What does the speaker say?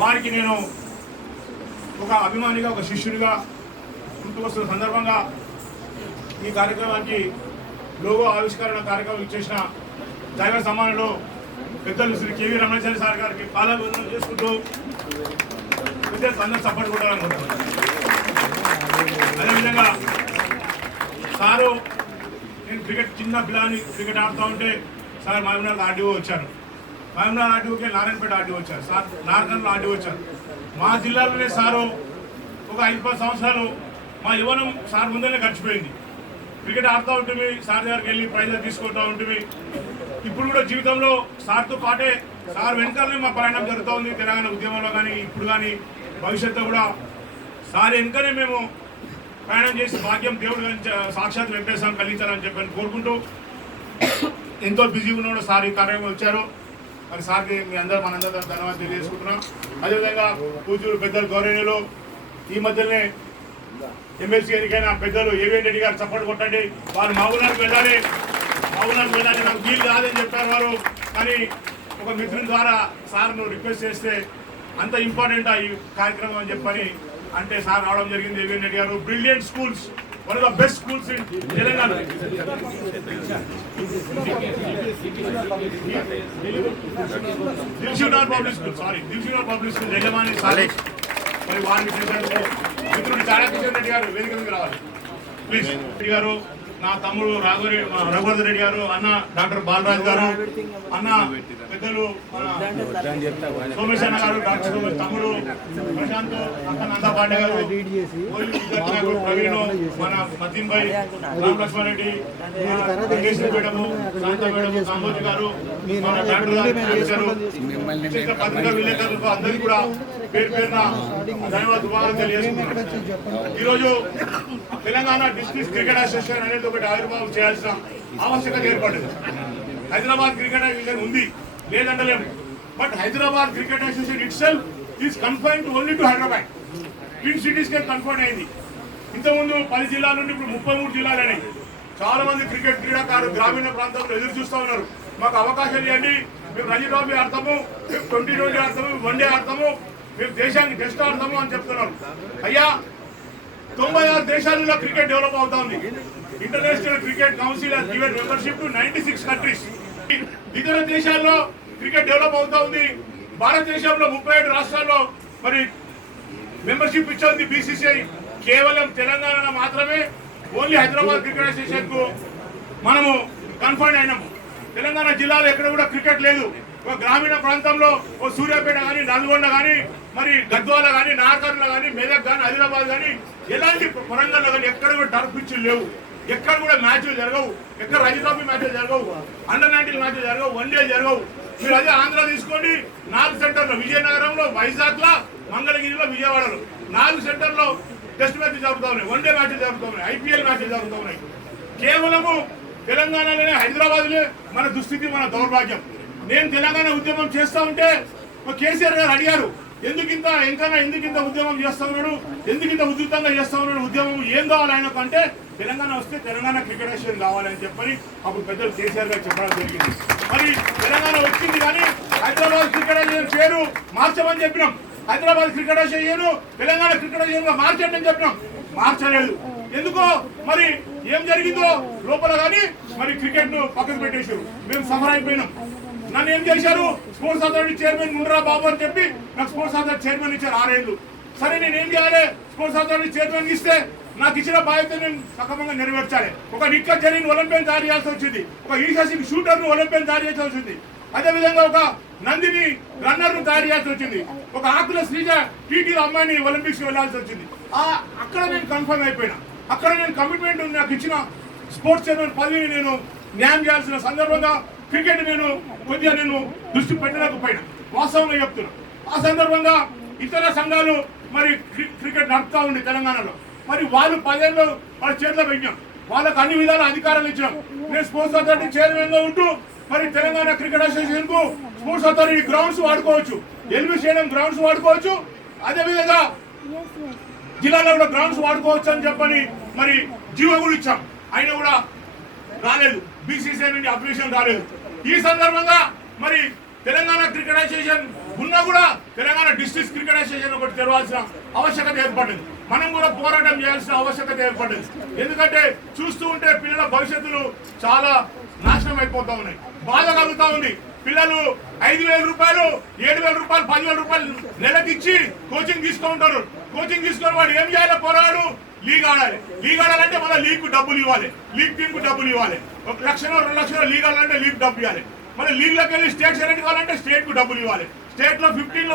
వారికి నేను ఒక అభిమానిగా, ఒక శిష్యునిగా గుర్తుకొస్తున్న సందర్భంగా ఈ కార్యక్రమానికి లోగో ఆవిష్కరణ కార్యక్రమం ఇచ్చేసిన దైవ సమానంలో పెద్దలు శ్రీ కేవీ రమణాచారి సార్ గారికి పాదాభివందనం చేసుకుంటూ విద్యార్థి అందరూ సపోర్ట్ కొట్టాలనుకుంటున్నాను. అదేవిధంగా సారు నేను చిన్న పిల్లని క్రికెట్ ఆడుతూ ఉంటే సార్ మహబూబ్నగర్ ఆర్డీఓ వచ్చారు, మహబూబ్నగర్ ఆర్డీఓకి నారాయణపేట ఆర్డీఓ వచ్చారు, సార్ నారాయణలో ఆర్డీఓ వచ్చారు. మా జిల్లాలోనే సారు ఒక 5-10 సంవత్సరాలు మా యువనం సార్ ముందరనే గడిచిపోయింది. క్రికెట్ ఆడుతూ ఉంటుంది, సార్ దగ్గరికి వెళ్ళి ప్రైజులు తీసుకుంటూ ఉంటుంది. ఇప్పుడు కూడా జీవితంలో సార్తో పాటే సార్ వెనకాలనే మా ప్రయాణం జరుగుతూ ఉంది. తెలంగాణ ఉద్యమంలో కానీ ఇప్పుడు కానీ భవిష్యత్తులో కూడా సార్ వెనుకనే మేము ప్రయాణం చేసి భాగ్యం దేవుడు సాక్షాత్ వెంకటేశ్వరం కలిగించాలని చెప్పని కోరుకుంటూ ఎంతో బిజీగా ఉన్నాడు సార్ ఈ కార్యక్రమం వచ్చారు. మరి సార్కి మీ మనందరూ ధన్యవాదాలు తెలియజేసుకుంటున్నాం. అదేవిధంగా పూజలు పెద్దలు గౌరవనీయులు ఈ మధ్యనే ఎమ్మెల్సీ ఎన్నికైన పెద్దలు ఏవిఎన్ రెడ్డి గారు సపోర్ట్ కొట్టండి, వారు మహబూబ్నగర్కి వెళ్ళాలి నాకు వీలు కాదని చెప్పారు వారు. కానీ ఒక మిత్రుని ద్వారా సార్ను రిక్వెస్ట్ చేస్తే అంత ఇంపార్టెంట్ ఈ కార్యక్రమం అని చెప్పని అంటే సార్ రావడం జరిగింది. ఏవిఎన్ రెడ్డి గారు brilliant schools, one of the best schools in Telangana. Dilsukhnagar public school యజమాని సార్ మరి వారిని మిత్రుడు చాణక్యచంద్ర రెడ్డి గారు వేదిక మీద రావాలి ప్లీజ్. రెడ్డి గారు, నా తమ్ముడు రఘువర్ధన్ రెడ్డి గారు, అన్న డాక్టర్ బాలరాజ్ గారు, అన్న పెద్దలు సోమేష్ అన్న గారు, డాక్టర్ సోమేష్ తమ్ముడు ప్రశాంత్, అక్క నందాపాండే గారు, ప్రవీణ్, మన మతీన్ భాయ్, రామ్ లక్ష్మణ్ రెడ్డి, మేడము, శాంత మేడము, కాంబోజీ గారు, మన డాక్టర్ పత్రికా విలేకరులకు అందరికీ కూడా పేరు పేరున ధన్యవాదాలు తెలియజేస్తున్నాను. ఈరోజు తెలంగాణ డిస్ట్రిక్ట్ క్రికెట్ అసోసియేషన్ అనేది ఒకటి ఆవిర్భావం చేయాల్సిన ఆవశ్యకత ఏర్పడింది. హైదరాబాద్ క్రికెట్ అసోసియేషన్ ఉంది లేదంటలేము, but Hyderabad cricket association itself is confined only to Hyderabad. Twin cities కే కన్ఫైన్ అయింది. ఇంతకుముందు 10 జిల్లాల నుండి ఇప్పుడు 33 జిల్లాలు అయినాయి. చాలా మంది క్రికెట్ క్రీడాకారులు గ్రామీణ ప్రాంతంలో ఎదురు చూస్తూ ఉన్నారు, మాకు అవకాశం ఇవ్వండి, మేము రంజీ ట్రోఫీ ఆడతాము, మేము 2020 ఆడతాము, వన్డే ఆడతాము, మేము దేశానికి టెస్ట్ ఆడతాము అని చెప్తున్నారు. అయ్యా 96 దేశాలలో క్రికెట్ డెవలప్ అవుతా ఉంది. International cricket council has given membership to 96 countries. ఇతర దేశాల్లో క్రికెట్ డెవలప్ అవుతా ఉంది. భారతదేశంలో 37 రాష్ట్రాల్లో మరి మెంబర్షిప్ ఇచ్చింది బీసీసీఐ. కేవలం తెలంగాణ మాత్రమే ఓన్లీ హైదరాబాద్ క్రికెట్ అసోసియేషన్ కు మనము కన్ఫైన్ అయినాము. తెలంగాణ జిల్లాలో ఎక్కడ కూడా క్రికెట్ లేదు. ఒక గ్రామీణ ప్రాంతంలో ఓ సూర్యాపేట కానీ, నల్గొండ కానీ, మరి గద్వాల కానీ, నాగర్లో కానీ, మెదక్ కానీ, ఆదిలాబాద్ కానీ, ఎలాంటి వరంగల్లో కానీ ఎక్కడ కూడా టర్ఫ్ పిచ్చులు లేవు. ఎక్కడ కూడా మ్యాచ్లు జరగవు, ఎక్కడ రంజీ ట్రోఫీ మ్యాచ్లు జరగవు, అండర్ 19 మ్యాచ్లు జరగవు, వన్డే జరగవు. మీరు అదే ఆంధ్ర తీసుకోండి, 4 సెంటర్లో విజయనగరంలో, వైజాగ్లో, మంగళగిరిలో, విజయవాడలో 4 సెంటర్లో టెస్ట్ మ్యాచ్లు జరుగుతూ ఉన్నాయి, వన్డే మ్యాచ్లు జరుగుతూ ఉన్నాయి, ఐపీఎల్ మ్యాచ్లు జరుగుతూ ఉన్నాయి. కేవలము తెలంగాణలోనే, హైదరాబాద్లో మన దుస్థితి, మన దౌర్భాగ్యం. నేను తెలంగాణ ఉద్యమం చేస్తూ ఉంటే కేసీఆర్ గారు అడిగారు, ఎందుకు ఇంత ఉద్యమం చేస్తా ఉన్నాడు, ఎందుకు ఇంత ఉధృతంగా చేస్తా ఉన్నాడు ఉద్యమం, ఏం కావాలి ఆయనకు అంటే తెలంగాణ వస్తే తెలంగాణ క్రికెట్ అసోసియేషన్ కావాలని చెప్పని అప్పుడు పెద్దలు కేసీఆర్ గారు చెప్పడం జరిగింది. మరి తెలంగాణ వచ్చింది కానీ హైదరాబాద్ క్రికెట్ అసోసియేషన్ పేరు మార్చమని చెప్పినాం. Hyderabad cricket association Telangana cricket association గా మార్చండి అని చెప్పినాం, మార్చలేదు. ఎందుకో మరి ఏం జరిగిందో లోపల కానీ మరి క్రికెట్ ను పక్కకు పెట్టేశారు. మేము సఫర్ అయిపోయినాం. నన్ను ఏం చేశారు, స్పోర్ట్స్ అథారిటీ చైర్మన్ ఉండరా బాబు అని చెప్పి నాకు స్పోర్ట్స్ అథారిటీ చైర్మన్ ఇచ్చారు 6 ఏళ్ళు. సరే నేను ఏం చేయాలి, స్పోర్ట్స్ అథారిటీ చైర్మన్ ఇస్తే నాకు ఇచ్చిన బాధ్యత నేను సక్రమంగా నెరవేర్చాలి. ఒక నిక్కర్ జరీని ఒలింపియన్ తయారు చేయాల్సి వచ్చింది, ఒక ఈషా సింగ్ షూటర్ ను ఒలింపియన్ తయారు చేయాల్సి వచ్చింది, అదేవిధంగా ఒక నందిని రన్నర్ ను తయారు చేయాల్సి వచ్చింది, ఒక ఆకుల శ్రీజ టీటీల అమ్మాయిని ఒలింపిక్స్ కి వెళ్లాల్సి వచ్చింది. అక్కడ నేను కన్ఫర్మ్ అయిపోయినా. అక్కడ నేను కమిట్మెంట్ నాకు ఇచ్చిన స్పోర్ట్స్ చైర్మన్ పదవిని నేను న్యాయం చేయాల్సిన సందర్భంగా క్రికెట్ నేను కొద్దిగా దృష్టి పెట్టలేకపోయినా, వాస్తవంగా చెప్తున్నా. ఆ సందర్భంగా ఇతర సంఘాలు మరి క్రికెట్ నడుపుతా ఉంది తెలంగాణలో. మరి వాళ్ళు 10 ఏళ్ళు వాళ్ళ చేతిలో పెట్టాం, వాళ్ళకు అన్ని విధాల అధికారాలు ఇచ్చాం. నేను స్పోర్ట్స్ అథారిటీ చైర్మన్ గా ఉంటూ మరి తెలంగాణ క్రికెట్ అసోసియేషన్ కు స్పోర్ట్స్ అథారిటీ గ్రౌండ్స్ వాడుకోవచ్చు, ఎల్బీ స్టేడియం గ్రౌండ్స్ వాడుకోవచ్చు, అదేవిధంగా జిల్లాలో కూడా గ్రౌండ్స్ వాడుకోవచ్చు అని చెప్పని మరి జీవో కూడా ఇచ్చాం. అయినా కూడా రాలేదు, బీసీసీఐ నుండి అప్లికేషన్ రాలేదు. ఈ సందర్భంగా మరి తెలంగాణ క్రికెట్ అసోసియేషన్ ఉన్నా కూడా తెలంగాణ డిస్ట్రిక్ట్ క్రికెట్ అసోసియేషన్ ఒకటి తెరవాల్సిన ఆవశ్యకత ఏర్పడింది. మనం కూడా పోరాటం చేయాల్సిన ఆవశ్యకత ఏర్పడింది. ఎందుకంటే చూస్తూ ఉంటే పిల్లల భవిష్యత్తులు చాలా నాశనం అయిపోతా ఉన్నాయి. బాధ కలుగుతా ఉంది. పిల్లలు 5,000 రూపాయలు, 7,000 రూపాయలు, 10,000 రూపాయలు నెలకిచ్చి కోచింగ్ తీసుకుంటారు. కోచింగ్ తీసుకొని వాడు ఏం చేయాలి? పోరాడు లీగ్ ఆడాలి. లీగ్ ఆడాలంటే మళ్ళీ లీగ్ కు డబ్బులు ఇవ్వాలి, లీగ్ టీమ్ కు డబ్బులు ఇవ్వాలి. 1 లక్షలో 2 లక్షలు లీగ్ ఆడాలంటే లీగ్ డబ్బు ఇవ్వాలి. మళ్ళీ లీగ్ లోకి వెళ్ళి స్టేట్ సెలెక్ట్ కావాలంటే స్టేట్ కు డబ్బులు ఇవ్వాలి. స్టేట్ లో 15